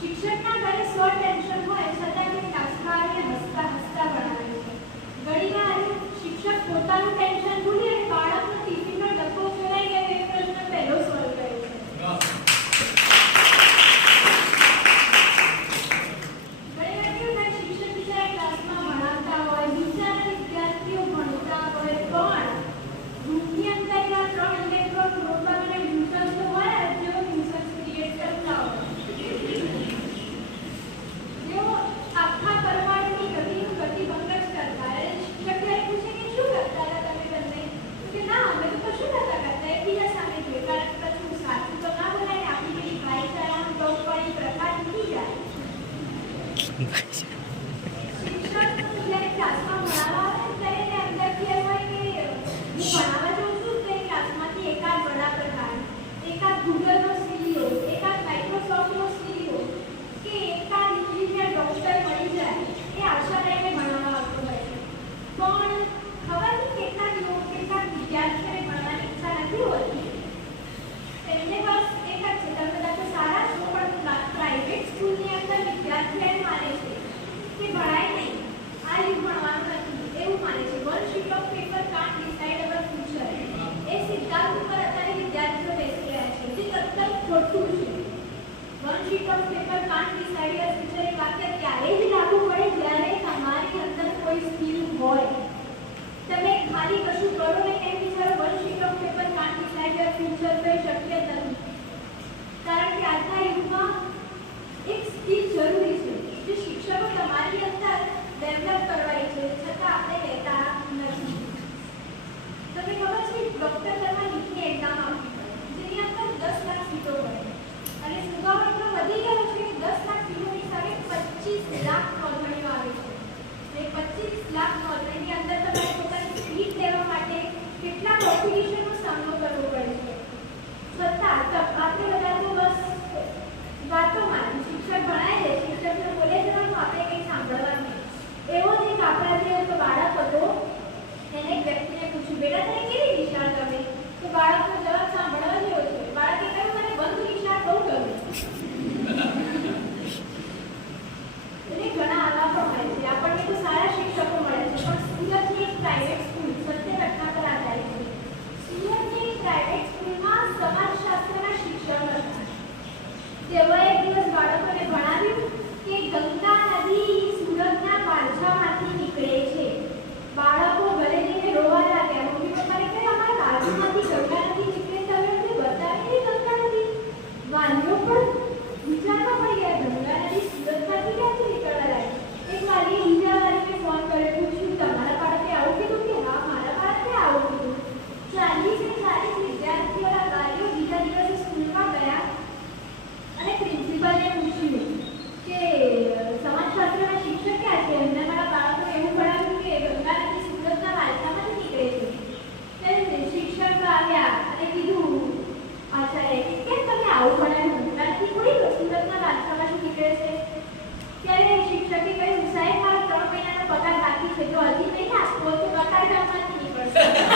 શિક્ષકના ઘરે સ્વ ટેન્શન હોય છતાં તે ક્લાસમાં આવીને હસતા હસતા ભણાવે છે. ઘણીવાર શિક્ષક પોતાનું ટેન્શન ભૂલી અને બાળકનો ટિફિનનો ડબ્બો ચોરાઈ ગયો એ પ્રશ્ન પહેલો સોલ્વ કરે છે. ઘણીવાર કેવું થાય, શિક્ષક બિચારા ક્લાસમાં ભણાવતા હોય, બિચારા વિદ્યાર્થીઓ ભણતા હોય, પણ રૂમની અંદર એવા 3 ઇલેક્ટ્રોન પ્રોટોન અને ન્યુટ્રન્સ હોય જેઓ ન્યુસન્સ ક્રિએટ કરતા હોય. જેઓ આખા પરમાણુની ગતિનું ગતિભંગ જ કરતા હોય. શિક્ષક પૂછે કે શું કરતા હતા તમે બંને? કે ના, અમે તો કશું નતા કરતા, એકબીજા સામે જોઈએ. કારણ કે પછી સાચું તો ના બોલાય, આપણી પેલી ભાઈચારાનું પગપાળી પ્રકાર તૂટી જાય. શિક્ષક જ્યારે ક્લાસમાં ભણાવવા આવે ત્યારે તે અંદરથી એમ હોય કે હું ભણાવવા જાઉં છું તો એ ક્લાસમાંથી એકાદ વડાપ્રધાન, એકાદ ગૂગલનો સીઈઓ, એકાદ માઇક્રોસોફ્ટનો સીઈઓ કે એકાદ ઇન્જિનિયર ડોક્ટર મળી જાય એ આશા લઈને ભણાવવા આવતો હોય છે. પણ ખબર નહીં કેટલાક લોકો, કેટલાક વિદ્યાર્થીઓને ભણવાની ઈચ્છા નથી હોતી. તેમને બસ એક જ છે, તમે બધા તો સારા છો, પણ પ્રાઇવેટ સ્કૂલની અંદર વિદ્યાર્થીઓ એમ માને છે કે ભણાય નહીં, આ યુગ ભણવાનું નથી, એવું માને છે. One sheet of paper can't decide our future, એ સિદ્ધાંત ઉપર અત્યારે વિદ્યાર્થીઓ બેસી રહ્યા છે, જે તદ્દન ખોટું છે. One sheet of paper can't decide our future એ વાક્ય ત્યારે જ લાગુ પડે જ્યારે તમારી અંદર કોઈ સ્કિલ હોય. તમે ખાલી કશું કરો ને એમ વિચારો one sheet of paper can't decide our future, તો એ શક્ય નથી. કારણ કે આજના યુગમાં એક સ્કિલ જરૂરી છે જે શિક્ષકો તમારી અંદર ડેવલપ કરવાની છે, છતાં આપણે લેતા નથી. તમને ખબર છે, ડૉક્ટર કરવા નીટની એક્ઝામ આપવી પડે, જેની અંદર 10 લાખ સીટો પડે અને ફુગાવો એટલો વધી ગયો છે કે 10 લાખ સીટોની સામે 25 લાખ નોંધણીઓ આવે છે. એ 25 લાખ નોંધણીની અંદર તમારે પોતાની સીટ લેવા માટે કેટલા કોમ્પિટિશનનો સામનો કરવો પડે છે. છતાં આપણે બધા તો બસ વાતો માની, શિક્ષક ભણાય છે, શિક્ષકને બોલે જવાનું, આપણે કંઈ સાંભળવાનું નહીં. એવો જ એક આપણા જે તો બાળક હતો, એને એક વ્યક્તિને પૂછ્યું, બેટા તને કેવી નિશાળ ગમે? તો બાળકનો જવાબ સાંભળવા જેવો છે. બાળકે કહ્યું, મને બંધ નિશાળ બહુ ગમે. એટલે ઘણા આવા પણ હોય છે. આપણને તો સારા શિક્ષકો મળે છે, પણ સુરતની એક પ્રાઇવેટ સ્કૂલ, સત્ય ઘટના પર આધારિત છે. સુરતની એક પ્રાઇવેટ સ્કૂલમાં સમાજશાસ્ત્રના શિક્ષક હતા. તેઓએ એક દિવસ બાળકોને ભણાવ્યું કે ગંગા નદી સુરતના કાંઠામાંથી નીકળે છે. બાળકો ઘરે જઈને રોવા લાગ્યા. મમ્મી પપ્પાને કહે, અમારા બાજુમાંથી ગંગા નદી નીકળે છે, હવે અમને બતાવીએ ગંગા નદી. વાલીઓ પણ વિચારમાં પડી ગયા, ગંગા નદી સુરતમાંથી ક્યાંથી નીકળવા લાગી? એક વાલીએ બીજા વાલીને ફોન કર્યો, પૂછ્યું, તમારા બાળકે આવું કીધું? કે હા, મારા બાળકે આવું કીધું. 40 વિદ્યાર્થીઓના વાલીઓ બીજા દિવસે સ્કૂલમાં ગયા અને પ્રિન્સિપાલને પૂછ્યું કે સમાજશાસ્ત્રના શિક્ષક ક્યાં છે? એમને મારા બાળકોને એવું ભણાવ્યું કે ગંગા નદી સુરતના વાલસામાંથી નીકળે છે. ત્યારે શિક્ષક આવ્યા અને કીધું, આચાર્ય કેમ તમે આવું ભણાવ્યું? ગંગા નદી થોડી સુરતના વાલસામાંથી નીકળે છે. ત્યારે શિક્ષકે કહ્યું, સાહેબ મારો 3 મહિનાનો પગાર બાકી છે, જો હજી નહીં આપવો તો બકાયદામાંથી નીકળશે.